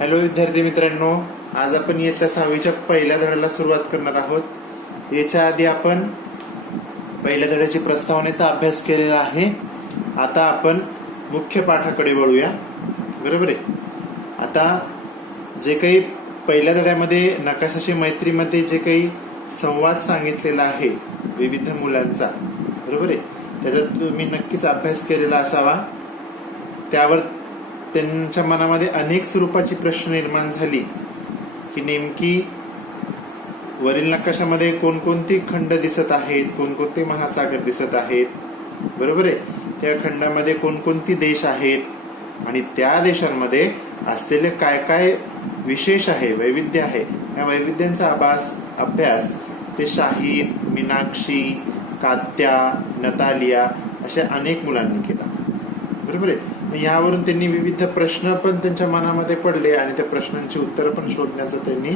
Hello विद्यार्थी मित्रांनो, आज आपण इयत्ता 6वीच्या पहिल्या धड्याला सुरुवात करणार आहोत. याच्या आधी आपण पहिल्या धड्याची प्रस्तावनेचा अभ्यास केलेला आहे. आता आपण मुख्य पाठाकडे वळूया. बरोबर आहे. आता जे काही पहिल्या धड्यामध्ये नकाशाशी मैत्रीमध्ये जे काही संवाद सांगितलेला आहे विविध मुलांचा, बरोबर आहे, त्याच्यात तुम्ही नक्कीच अभ्यास केलेला असावा. त्यावर त्यांच्या मनामध्ये अनेक स्वरूपाची प्रश्न निर्माण झाली की नेमकी वरील नकाशामध्ये कोणकोणती खंड दिसत आहेत, कोणकोणते महासागर दिसत आहेत, बरोबर आहे, त्या खंडामध्ये कोणकोणती देश आहेत आणि त्या देशांमध्ये असलेले काय काय विशेष आहे, वैविध्य आहे. या वैविध्यांचा अभ्यास ते शाहिद, मीनाक्षी, कात्या, नतालिया अशा अनेक मुलांनी केला. बरोबर आहे. यावरून त्यांनी विविध प्रश्न पण त्यांच्या मनामध्ये पडले आणि त्या प्रश्नांची उत्तरं पण शोधण्याचा त्यांनी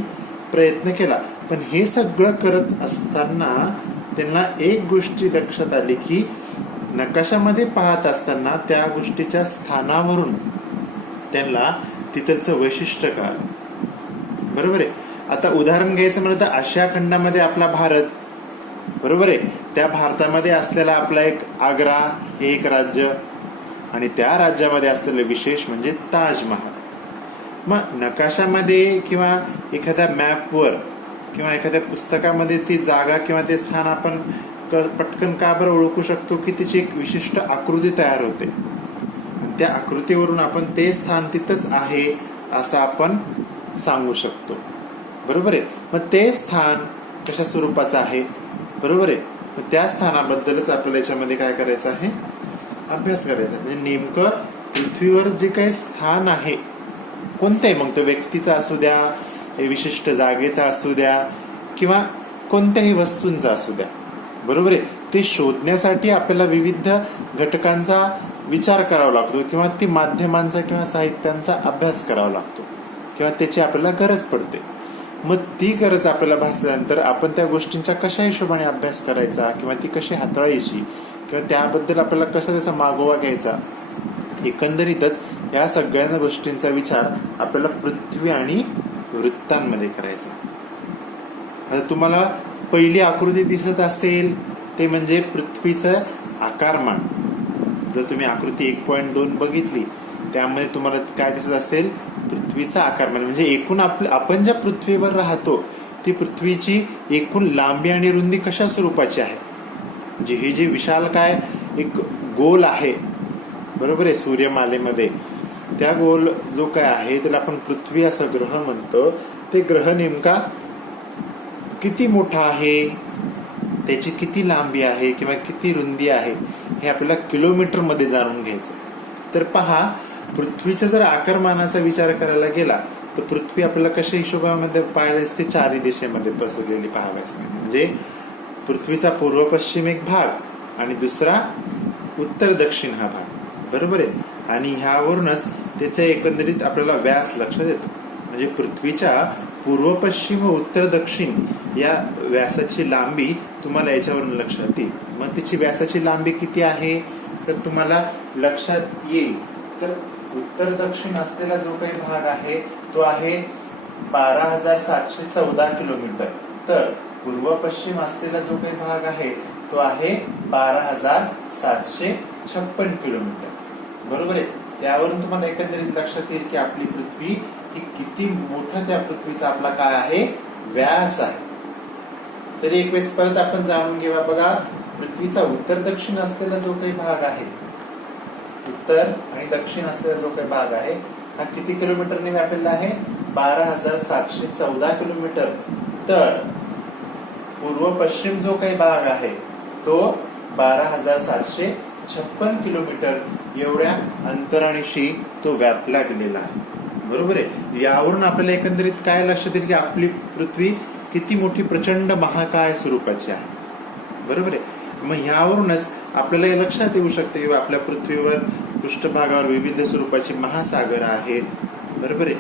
प्रयत्न केला. पण हे सगळं करत असताना त्यांना एक गोष्टी लक्षात आली की नकाशामध्ये पाहत असताना त्या गोष्टीच्या स्थानावरून त्यांना तिथलचं वैशिष्ट्य कळालं. बरोबर आहे. आता उदाहरण घ्यायचं म्हणलं तर आशिया खंडामध्ये आपला भारत, बरोबर आहे, त्या भारतामध्ये असलेला आपला एक आग्रा हे एक राज्य आणि त्या राज्यामध्ये असलेले विशेष म्हणजे ताजमहाल. मग नकाशामध्ये किंवा एखाद्या मॅपवर किंवा एखाद्या पुस्तकामध्ये ती जागा किंवा ते स्थान आपण पटकन का बरं ओळखू शकतो की तिची एक विशिष्ट आकृती तयार होते आणि त्या आकृतीवरून आपण ते स्थान तिथंच आहे असं आपण सांगू शकतो. बरोबर आहे. मग ते स्थान कशा स्वरूपाचं आहे, बरोबर आहे, मग त्या स्थानाबद्दलच आपल्याला याच्यामध्ये काय करायचं आहे, अभ्यास करायचा. म्हणजे नेमकं पृथ्वीवर जे काही स्थान आहे कोणतंही, मग तो व्यक्तीचा असू द्या, विशिष्ट जागेचा असू द्या किंवा कोणत्याही वस्तूंचा असू द्या, बरोबर आहे, ते शोधण्यासाठी आपल्याला विविध घटकांचा विचार करावा लागतो किंवा ती माध्यमांचा किंवा साहित्यांचा अभ्यास करावा लागतो किंवा त्याची आपल्याला गरज पडते. मग ती गरज आपल्याला भासल्यानंतर आपण त्या गोष्टींचा कशा हिशोबाने अभ्यास करायचा किंवा ती कशी हाताळायची किंवा त्याबद्दल आपल्याला कसा त्याचा मागोवा घ्यायचा, एकंदरीतच या सगळ्या गोष्टींचा विचार आपल्याला पृथ्वी आणि वृत्तांमध्ये करायचा. आता तुम्हाला पहिली आकृती दिसत असेल ते म्हणजे पृथ्वीचं आकारमान. जर तुम्ही आकृती 1.2 बघितली त्यामध्ये तुम्हाला काय दिसत असेल, पृथ्वीचा आकारमान म्हणजे एकूण आपण ज्या पृथ्वीवर राहतो ती पृथ्वीची एकूण लांबी आणि रुंदी कशा स्वरूपाची आहे. म्हणजे हे जे विशाल काय एक गोल आहे, बरोबर आहे, सूर्यमालेमध्ये त्या गोल जो काय आहे त्याला आपण पृथ्वी असं ग्रह म्हणतो. ते ग्रह नेमका किती मोठा आहे, त्याची किती लांबी आहे किंवा किती रुंदी आहे हे आपल्याला किलोमीटर मध्ये जाणून घ्यायचं. तर पहा, पृथ्वीचा जर आकारमानाचा विचार करायला गेला तर पृथ्वी आपल्याला कशा हिशोबामध्ये पाहायला असते, चारी दिशेमध्ये पसरलेली पाहाव्यास. म्हणजे पृथ्वीचा पूर्व पश्चिम एक भाग आणि दुसरा उत्तर दक्षिण हा भाग, बरोबर आहे, आणि ह्यावरूनच त्याचा एकंदरीत आपल्याला व्यास लक्षात येतो. म्हणजे पृथ्वीच्या पूर्व पश्चिम व उत्तर दक्षिण या व्यासाची लांबी तुम्हाला याच्यावरून लक्षात येईल. मग तिची व्यासाची लांबी किती आहे तर तुम्हाला लक्षात येईल. तर उत्तर दक्षिण असलेला जो काही भाग आहे तो आहे 12,714 किलोमीटर. तर पूर्व पश्चिम असलेला जो काही भाग आहे तो आहे 12,756 किलोमीटर. बरोबर आहे. त्यावरून तुम्हाला एकंदरीत लक्षात येईल की आपली पृथ्वी ही किती मोठा त्या पृथ्वीचा आपला काय आहे, व्यास आहे. तरी एक वेळेस परत आपण जाणून घेऊया. बघा, पृथ्वीचा उत्तर दक्षिण असलेला जो काही भाग आहे, उत्तर आणि दक्षिण असलेला जो काही भाग आहे हा किती किलोमीटरने व्यापलेला आहे, 12,714 किलोमीटर. तर पूर्व पश्चिम जो काही भाग आहे तो 12,756 किलोमीटर एवढ्या अंतराळीशी तो व्यापला गेलेला आहे. बरोबर आहे. यावरून आपल्याला एकंदरीत काय लक्षात येईल की आपली पृथ्वी किती मोठी प्रचंड महाकाय स्वरूपाची आहे. बरोबर आहे. मग ह्यावरूनच आपल्याला हे लक्षात येऊ शकते की आपल्या पृथ्वीवर पृष्ठभागावर विविध स्वरूपाचे महासागर आहेत. बरोबर आहे.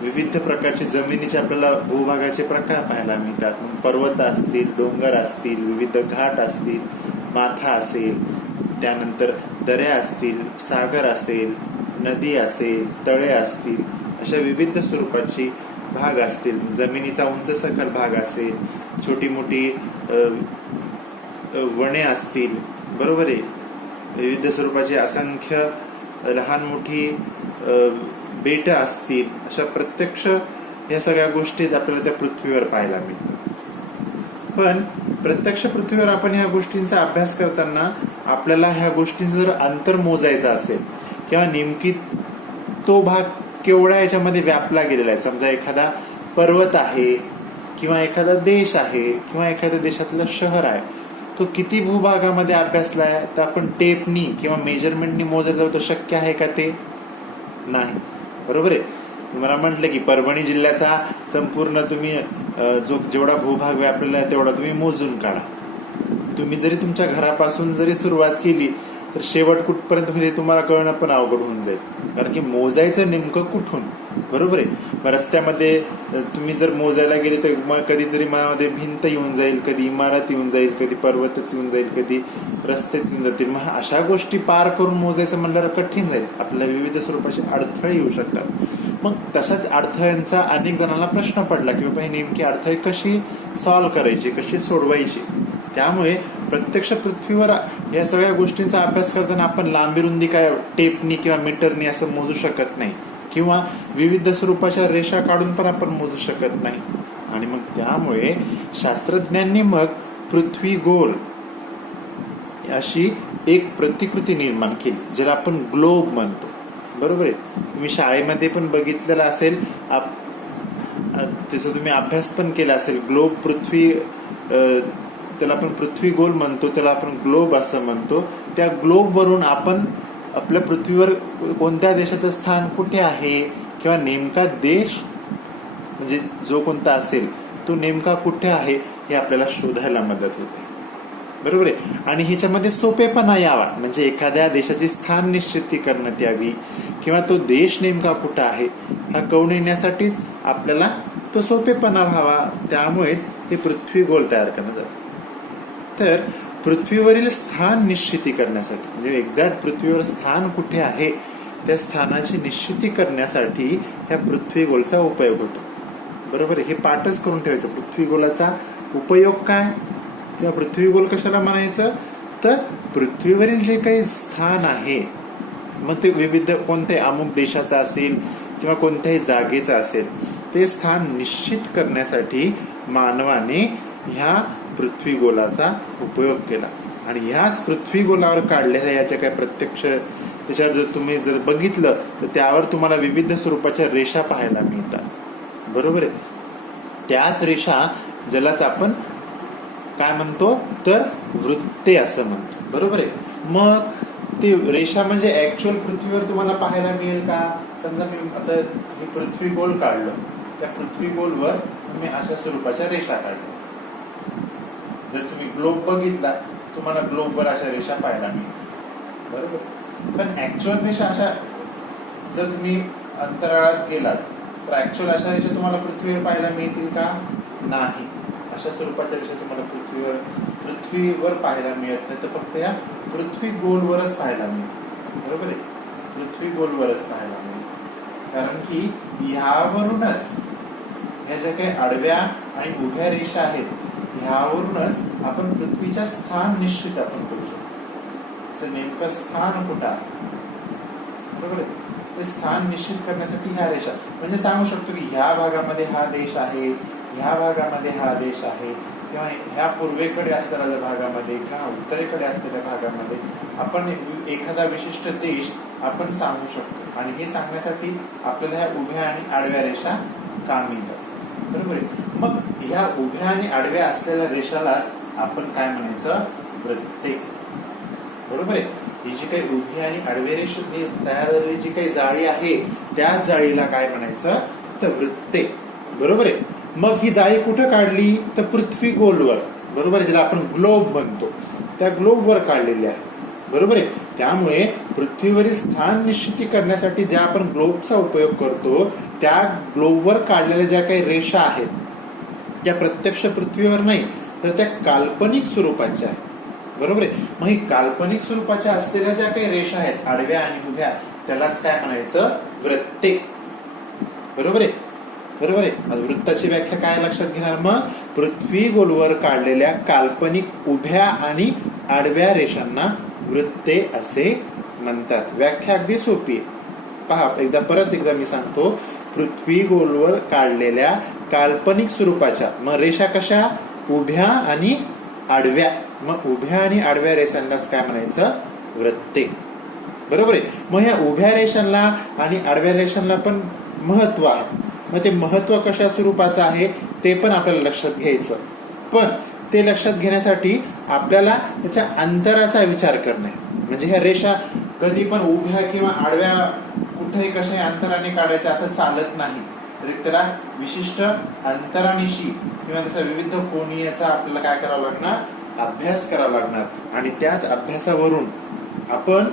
विविध प्रकारचे जमिनीचे आपल्याला भूभागाचे प्रकार पाहायला मिळतात. पर्वत असतील, डोंगर असतील, विविध घाट असतील, माथा असेल, त्यानंतर दऱ्या असतील, सागर असेल, नदी असेल, तळे असतील, अशा विविध स्वरूपाची भाग असतील, जमिनीचा उंच सखल भाग असेल, छोटी मोठी वने असतील, बरोबर आहे, विविध स्वरूपाची असंख्य लहान मोठी बेट असतील, अशा प्रत्यक्ष या सगळ्या गोष्टीच आपल्याला त्या पृथ्वीवर पाहायला मिळतात. पण प्रत्यक्ष पृथ्वीवर आपण ह्या गोष्टींचा अभ्यास करताना आपल्याला ह्या गोष्टींचं जर अंतर मोजायचं असेल किंवा नेमकी तो भाग केवढा याच्यामध्ये व्यापला गेलेला आहे, समजा एखादा पर्वत आहे किंवा एखादा देश आहे किंवा एखाद्या देशातलं शहर आहे, तो किती भूभागामध्ये अभ्यासला आहे, तर आपण टेपनी किंवा मेजरमेंटनी मोजायला जाऊ तर शक्य आहे का? ते नाही, बरोबर आहे. तुम्हाला म्हटलं की परभणी जिल्ह्याचा संपूर्ण तुम्ही जेवढा भूभाग व्यापलेला आहे तेवढा तुम्ही मोजून काढा. तुम्ही जरी तुमच्या घरापासून जरी सुरुवात केली तर शेवट कुठपर्यंत म्हणजे तुम्हाला कळणं पण अवघड होऊन जाईल, कारण की मोजायचं नेमकं कुठून, बरोबर आहे. मग रस्त्यामध्ये तुम्ही जर मोजायला गेले तर मग कधीतरी मनामध्ये भिंत येऊन जाईल, कधी इमारत येऊन जाईल, कधी पर्वतच येऊन जाईल, कधी रस्तेच येऊन जातील. मग अशा गोष्टी पार करून मोजायचं म्हणल्यावर कठीण जाईल, आपल्याला विविध स्वरूपाचे अडथळे येऊ शकतात. मग तसाच अडथळ्यांचा अनेक जणांना प्रश्न पडला की बाबा ही नेमकी अडथळे कशी सॉल्व्ह करायची, कशी सोडवायची. त्यामुळे प्रत्यक्ष पृथ्वीवर या सगळ्या गोष्टींचा अभ्यास करताना आपण लांबी रुंदी काय टेपनी किंवा मीटरनी असं मोजू शकत नाही, किंवा विविध स्वरूपाच्या रेषा काढून पण आपण मोजू शकत नाही. आणि मग त्यामुळे शास्त्रज्ञांनी मग पृथ्वी गोल अशी एक प्रतिकृती निर्माण केली, ज्याला आपण ग्लोब म्हणतो, बरोबर आहे. तुम्ही शाळेमध्ये पण बघितलेलं असेल, त्याचा तुम्ही अभ्यास पण केला असेल. ग्लोब पृथ्वी, त्याला आपण पृथ्वी गोल म्हणतो, त्याला आपण ग्लोब असं म्हणतो. त्या ग्लोब वरून आपण आपल्या पृथ्वीवर कोणत्या देशाचं स्थान कुठे आहे किंवा नेमका देश म्हणजे जो कोणता असेल तो नेमका कुठे आहे हे आपल्याला शोधायला मदत होते, बरोबर आहे. आणि ह्याच्यामध्ये सोपेपणा यावा, म्हणजे एखाद्या देशाची स्थान निश्चिती करण्यात यावी किंवा तो देश नेमका कुठं आहे हा कळून येण्यासाठीच आपल्याला तो सोपेपणा व्हावा. त्यामुळेच हे पृथ्वी गोल तयार करण्यात जातं. तर पृथ्वीवरील स्थान निश्चिती करण्यासाठी, म्हणजे एक्झॅक्ट पृथ्वीवर स्थान कुठे आहे त्या स्थानाची निश्चिती करण्यासाठी ह्या पृथ्वी गोलचा उपयोग होतो, बरोबर आहे. हे पाठच करून ठेवायचं, पृथ्वी गोलाचा उपयोग काय किंवा पृथ्वी गोल कशाला म्हणायचं. तर पृथ्वीवरील जे काही स्थान आहे, मग ते विविध कोणत्याही अमुक देशाचं असेल किंवा कोणत्याही जागेचं असेल, ते स्थान निश्चित करण्यासाठी मानवाने ह्या पृथ्वी गोलाचा उपयोग केला. आणि ह्याच पृथ्वी गोलावर काढलेल्या याच्या काय प्रत्यक्ष त्याच्यावर जर तुम्ही जर बघितलं तर त्यावर तुम्हाला विविध स्वरूपाच्या रेषा पाहायला मिळतात, बरोबर आहे. त्याच रेषा ज्यालाच आपण काय म्हणतो तर वृत्ते असं म्हणतो, बरोबर आहे. मग ती रेषा म्हणजे ऍक्च्युअल पृथ्वीवर तुम्हाला पाहायला मिळेल का? समजा मी आता हे पृथ्वी गोल काढलं, त्या पृथ्वी गोलवर तुम्ही अशा स्वरूपाच्या रेषा काढल्या. जर तुम्ही ग्लोब बघितला तुम्हाला ग्लोबवर अशा रेषा पाहायला मिळतील, बरोबर. पण ऍक्च्युअल रेषा अशा जर तुम्ही अंतराळात गेलात तर ऍक्च्युअल अशा रेषा तुम्हाला पृथ्वीवर पाहायला मिळतील का? नाही. अशा स्वरूपाच्या रेषा तुम्हाला पृथ्वीवर पाहायला मिळत नाही, तर फक्त या पृथ्वी गोलवरच पाहायला मिळतील, बरोबर आहे. पृथ्वी गोलवरच पाहायला मिळतील, कारण की ह्यावरूनच ह्या ज्या काही आडव्या आणि उभ्या रेषा आहेत ह्यावरूनच आपण पृथ्वीच्या स्थान निश्चित आपण करू शकतो. नेमकं स्थान कुठं आहे, बरोबर आहे. ते स्थान निश्चित करण्यासाठी ह्या रेषा, म्हणजे सांगू शकतो की ह्या भागामध्ये हा देश आहे, ह्या भागामध्ये हा देश आहे, किंवा ह्या पूर्वेकडे असलेल्या भागामध्ये किंवा उत्तरेकडे असलेल्या भागामध्ये आपण एखादा विशिष्ट देश आपण सांगू शकतो. आणि हे सांगण्यासाठी आपल्याला ह्या उभ्या आणि आडव्या रेषा कामी येतात, बरोबर आहे. मग ह्या उभ्या आणि आडव्या असलेल्या रेषालाच आपण काय म्हणायचं? वृत्ते, बरोबर आहे. ही जी काही उभी आणि आडवी रेषेने तयार झालेली जी काही जाळी आहे त्याच जाळीला काय म्हणायचं? तर वृत्ते, बरोबर आहे. मग ही जाळी कुठं काढली? तर पृथ्वी गोलवर, बरोबर आहे, ज्याला आपण ग्लोब म्हणतो त्या ग्लोबवर काढलेली आहे, बरोबर आहे. त्यामुळे पृथ्वीवरील स्थान निश्चिती करण्यासाठी ज्या आपण ग्लोबचा उपयोग करतो त्या ग्लोबवर काढलेल्या ज्या काही रेषा आहेत त्या प्रत्यक्ष पृथ्वीवर नाही तर त्या काल्पनिक स्वरूपाच्या आहेत, बरोबर आहे. मग ही काल्पनिक स्वरूपाच्या असलेल्या ज्या काही रेषा आहेत आडव्या आणि उभ्या त्यालाच काय म्हणायचं? वृत्ते, बरोबर आहे, बरोबर आहे. आता वृत्ताची व्याख्या काय लक्षात घेणार मग? पृथ्वी गोलवर काढलेल्या काल्पनिक उभ्या आणि आडव्या रेषांना वृत्ते असे म्हणतात. व्याख्या अगदी सोपी आहे. पहा परत एकदा मी सांगतो. पृथ्वी गोलवर काढलेल्या काल्पनिक स्वरूपाच्या, मग रेषा कशा? उभ्या आणि आडव्या. मग उभ्या आणि आडव्या रेषांनाच काय म्हणायचं? वृत्ते. बरोबर आहे. मग या उभ्या रेषांना आणि आडव्या रेषांना पण महत्व आहे. मग ते महत्व कशा स्वरूपाचं आहे ते पण आपल्याला लक्षात घ्यायचं. पण ते लक्षात घेण्यासाठी आपल्याला त्याच्या अंतराचा विचार करणे. म्हणजे ह्या रेषा कधी पण उभ्या किंवा आडव्या कुठेही कशाही अंतराने काढायच्या असं चालत नाही. तर त्याला विशिष्ट अंतरानिशी किंवा त्याचा विविध कोनीयचा आपल्याला काय करावं लागणार? अभ्यास करावा लागणार. आणि त्याच अभ्यासावरून आपण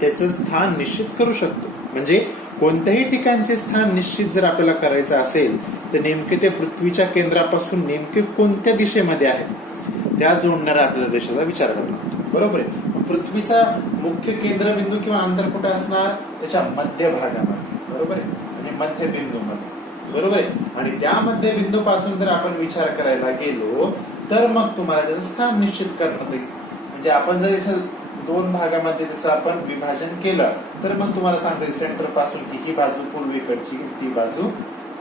त्याचं स्थान निश्चित करू शकतो. म्हणजे कोणत्याही ठिकाणचे स्थान निश्चित जर आपल्याला करायचं असेल तर नेमके ते पृथ्वीच्या केंद्रापासून नेमके कोणत्या दिशेमध्ये आहे त्या जोडणाऱ्या आपल्याला रेषेचा विचार करावा लागतो. बरोबर आहे. पृथ्वीचा मुख्य केंद्रबिंदू किंवा अंतर कुठे असणार? त्याच्या मध्यभागामध्ये. बरोबर आहे. म्हणजे मध्यबिंदूमध्ये. बरोबर आहे. आणि त्या मध्यबिंदू पासून जर आपण विचार करायला गेलो तर मग तुम्हाला त्याचं स्थान निश्चित करण्यात येईल. म्हणजे आपण जर दोन भागामध्ये त्याचं आपण विभाजन केलं तर मग तुम्हाला सांगता सेंटर पासून की ही बाजू पूर्वेकडची, ती बाजू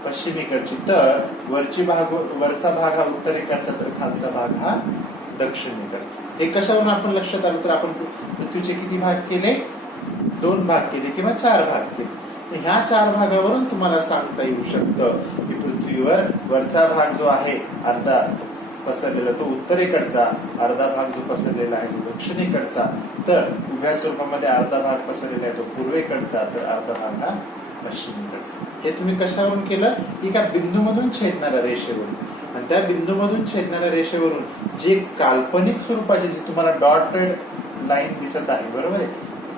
पश्चिमेकडची. तर वरचा भाग हा उत्तरेकडचा, तर खालचा भाग हा दक्षिणेकडचा. हे कशावरून आपण लक्षात आलं? तर आपण पृथ्वीचे किती भाग केले? 2 भाग केले किंवा 4 भाग केले. ह्या 4 भागावरून तुम्हाला सांगता येऊ शकतं की पृथ्वीवर वरचा भाग जो आहे अर्धा पसरलेला तो उत्तरेकडचा, अर्धा भाग जो पसरलेला आहे तो दक्षिणेकडचा, तर उभ्या स्वरूपामध्ये अर्धा भाग पसरलेला आहे तो पूर्वेकडचा, तर अर्धा भाग हा पश्चिमेकडचा. हे तुम्ही कशावरून केलं? एका बिंदूमधून छेदणाऱ्या रेषेवरून. आणि त्या बिंदूमधून छेदणाऱ्या रेषेवरून जे काल्पनिक स्वरूपाची जी तुम्हाला डॉटेड लाईन दिसत आहे, बरोबर आहे,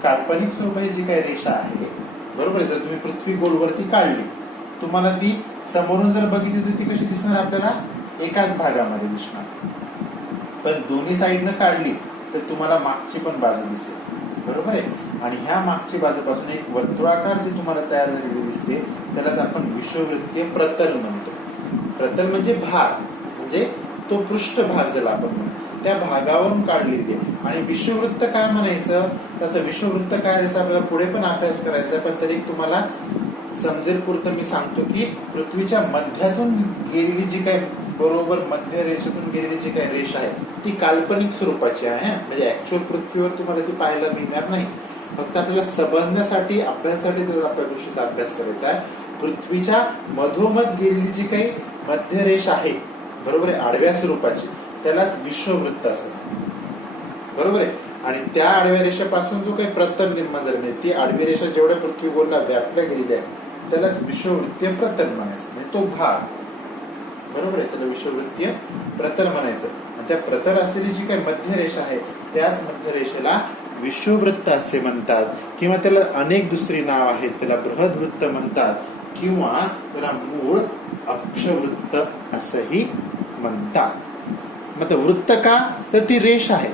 काल्पनिक स्वरूपाची जी काही रेषा आहे, बरोबर आहे, जर तुम्ही पृथ्वी गोलवरती काढली, तुम्हाला ती समोरून जर बघितली तर ती कशी दिसणार? आपल्याला एकाच भागामध्ये दिसणार. पण दोन्ही साईडनं काढली तर तुम्हाला मागची पण बाजू दिसते. बरोबर आहे. आणि ह्या मागची बाजूपासून एक वर्तुळाकार जी तुम्हाला तयार झालेली दिसते त्यालाच आपण विषुववृत्तीय प्रतल म्हणतो. प्रतल म्हणजे भाग, म्हणजे तो पृष्ठभाग ज्याला आपण म्हणतो त्या भागावरून काढलेली आहे. आणि विषुववृत्त काय म्हणायचं? त्याचं विषुववृत्त काय त्याचा आपल्याला पुढे पण अभ्यास करायचा, पण तरी तुम्हाला समजेल पुरतं मी सांगतो की पृथ्वीच्या मध्यातून गेलेली जी काही, बरोबर मध्य रेषेतून गेलेली जी काही रेषा आहे ती काल्पनिक स्वरूपाची आहे. म्हणजे ऍक्च्युअल पृथ्वीवर तुम्हाला ती पाहायला मिळणार नाही. फक्त आपल्याला समजण्यासाठी, अभ्यासासाठी आपल्या गोष्टीचा अभ्यास करायचा आहे. पृथ्वीच्या मधोमध गेलेली जी काही मध्य रेषा आहे, बरोबर आहे, आडव्या स्वरूपाची, त्यालाच विषुववृत्त असं. बरोबर आहे. आणि त्या आडव्या रेषेपासून जो काही प्रतल निर्माण झालेली आहे, ती आडवी रेषा जेवढ्या पृथ्वी गोलला व्यापल्या गेलेली आहे त्यालाच विषुववृत्तीय प्रतल म्हणायचं. म्हणजे तो भाग, बरोबर आहे, त्याला विषुववृत्तीय प्रतल म्हणायचं. आणि त्या प्रतल असलेली जी काही मध्य रेषा आहे त्याच मध्य रेषेला विषुववृत्त असे म्हणतात. किंवा त्याला अनेक दुसरी नाव आहेत. त्याला बृहद्वृत्त म्हणतात किंवा त्याला मूळ अक्षवृत्त असंही म्हणतात. मग वृत्त का? तर ती रेष आहे,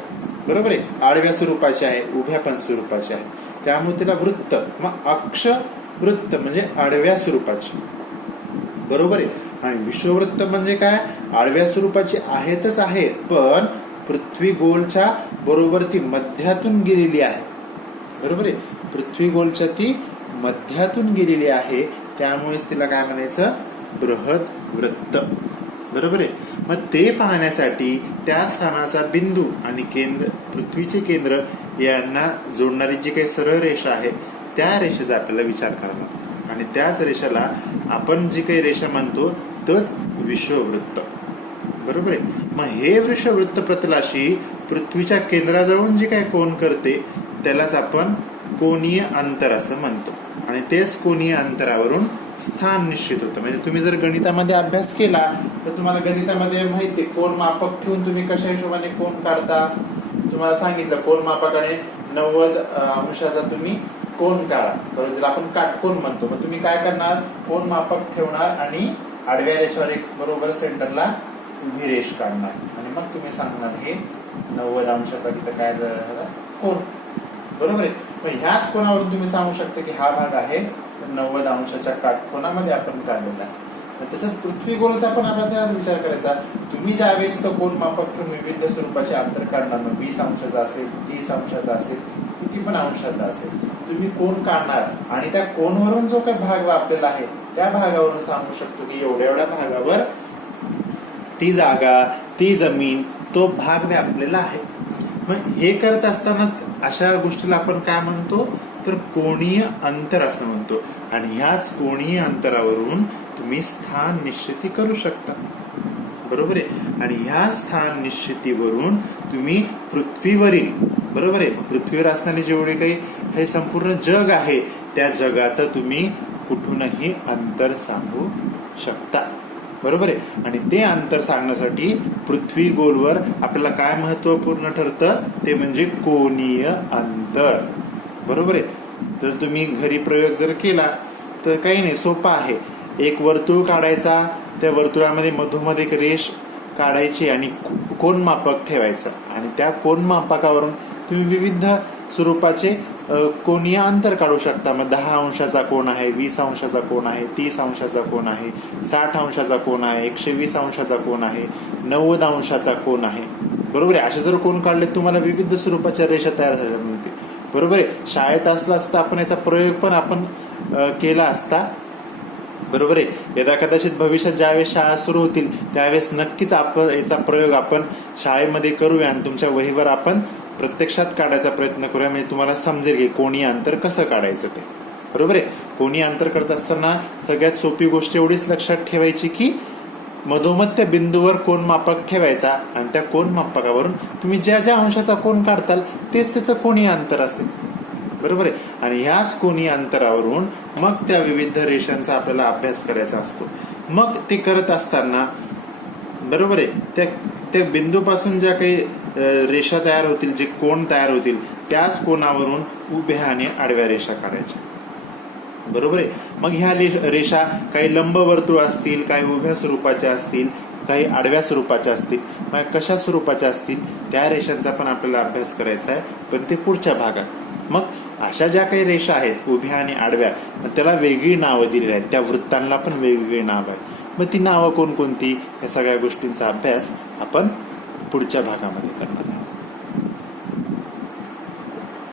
बरोबर आहे, आडव्या स्वरूपाची आहे, उभ्या पण स्वरूपाची आहे, त्यामुळे त्याला वृत्त. मग अक्षवृत्त म्हणजे आडव्या स्वरूपाची, बरोबर आहे. आणि विषुववृत्त म्हणजे काय? आडव्या स्वरूपाची आहेतच आहे, पण पृथ्वी गोलच्या बरोबर ती मध्यातून गेलेली आहे. बरोबर आहे. पृथ्वी गोलच्या ती मध्यातून गेलेली आहे, त्यामुळेच तिला काय म्हणायचं? बृहद्वृत्त. बरोबर आहे. मग ते पाहण्यासाठी त्या स्थानाचा बिंदू आणि केंद्र, पृथ्वीचे केंद्र यांना जोडणारी जी काही सरळ रेषा आहे त्या रेषेचा आपल्याला विचार करावा लागतो. आणि त्याच रेषेला आपण जी काही रेषा म्हणतो तोच विषुववृत्त. बरोबर आहे. मग हे विषुववृत्त प्रतलाशी पृथ्वीच्या केंद्राजवळून जे काही कोन करते त्यालाच आपण कोनीय अंतर असं म्हणतो. आणि तेच कोनीय अंतरावरून स्थान निश्चित होतं. म्हणजे तुम्ही जर गणितामध्ये अभ्यास केला तर तुम्हाला गणितामध्ये माहिती आहे कोन मापक ठेवून तुम्ही कशा हिशोबाने कोन काढता. तुम्हाला सांगितलं कोन मापकाने 90 अंशाचा तुम्ही कोन काढा, बरोबर, ज्याला आपण काटकोन म्हणतो. मग तुम्ही काय करणार? कोन मापक ठेवणार आणि आडव्या रेषेवर एक बरोबर सेंटरला उभी रेष काढणार आणि मग तुम्ही सांगणार हे 90 अंशाचा तिथं काय झाला कोन. बरोबर आहे. मग ह्याच कोणावरून तुम्ही सांगू शकता की हा भाग आहे तर 90 अंशाच्या काटकोनामध्ये आपण काढलेला आहे. तसंच पृथ्वी गोलचा पण आपल्याला त्याचा विचार करायचा. तुम्ही ज्यावेळेस तो कोन मापक ठेवून विविध स्वरूपाचे अंतर काढणार, 20 अंशाचा असेल, 30 अंशाचा असेल, किती पण अंशाचा असेल, तुम्ही कोन काढणार आणि त्या कोनवरून जो काही भाग व्यापलेला आहे त्या भागावरून सांगू शकतो की एवढ्या एवढ्या भागावर ती जागा, ती जमीन, तो भाग व्यापलेला आहे. मग हे करत असताना अशा गोष्टीला आपण काय म्हणतो तर कोनीय अंतर असं म्हणतो. आणि ह्याच कोनीय अंतरावरून तुम्ही स्थान निश्चिती करू शकता. बरोबर आहे. आणि ह्या स्थान निश्चितीवरून तुम्ही पृथ्वीवरील, बरोबर आहे, पृथ्वीवर असणारे जेवढे काही हे संपूर्ण जग आहे त्या जगाचं तुम्ही कुठूनही अंतर सांगू शकता. बरोबर आहे. आणि ते अंतर सांगण्यासाठी पृथ्वी गोलवर आपल्याला काय महत्वपूर्ण ठरतं ते म्हणजे कोनीय अंतर. बरोबर आहे. जर तुम्ही घरी प्रयोग जर केला तर काही नाही, सोपा आहे. एक वर्तुळ काढायचा, त्या वर्तुळामध्ये मधोमध एक रेष काढायची आणि कोन मापक ठेवायचं आणि त्या कोन मापकावरून तुम्ही विविध स्वरूपाचे कोनीय अंतर काढू शकता. मग 10 अंशाचा कोन आहे, 20 अंशाचा कोन आहे, 30 अंशाचा कोन आहे, 60 अंशाचा कोन आहे, 120 अंशाचा कोन आहे, 90 अंशाचा कोन आहे. बरोबर आहे. असे जर कोन काढले तुम्हाला विविध स्वरूपाच्या रेषा तयार झाल्या मिळतील. बरोबर आहे. शाळेत असला असता आपण याचा प्रयोग पण आपण केला असता. बरोबर आहे. यदा कदाचित भविष्यात ज्यावेळेस शाळा सुरू होतील त्यावेळेस नक्कीच आपण याचा प्रयोग आपण शाळेमध्ये करूया आणि तुमच्या वहीवर आपण प्रत्यक्षात काढायचा प्रयत्न करूया. म्हणजे तुम्हाला समजेल की कोनीय अंतर कसं काढायचं ते. बरोबर आहे. कोनीय अंतर करत असताना सगळ्यात सोपी गोष्ट एवढीच लक्षात ठेवायची की मधोमध त्या बिंदूवर कोन मापक ठेवायचा आणि त्या कोन मापकावरून तुम्ही ज्या ज्या अंशाचा कोन काढताल तेच त्याचं कोनीय अंतर असेल. बरोबर आहे. आणि ह्याच कोनीय अंतरावरून मग त्या विविध रेषांचा आपल्याला अभ्यास करायचा असतो. मग ते करत असताना बरोबर आहे त्या बिंदूपासून ज्या काही रेषा तयार होतील, जे कोन तयार होतील त्याच कोनावरून उभ्या आणि आडव्या रेषा काढायच्या. बरोबर आहे. मग ह्या रेषा काही लंबवर्तुळ असतील, काही उभ्या स्वरूपाच्या असतील, काही आडव्या स्वरूपाच्या असतील. मग कशा स्वरूपाच्या असतील त्या रेषांचा पण आपल्याला अभ्यास करायचा आहे, पण ते पुढच्या भागात. मग अशा ज्या काही रेषा आहेत उभ्या आणि आडव्या त्याला वेगळी नावं दिलेली आहेत, त्या वृत्तांना पण वेगवेगळी नाव आहेत. मग ती नावं कोणकोणती, या सगळ्या गोष्टींचा अभ्यास आपण पुढच्या भागामध्ये करणार.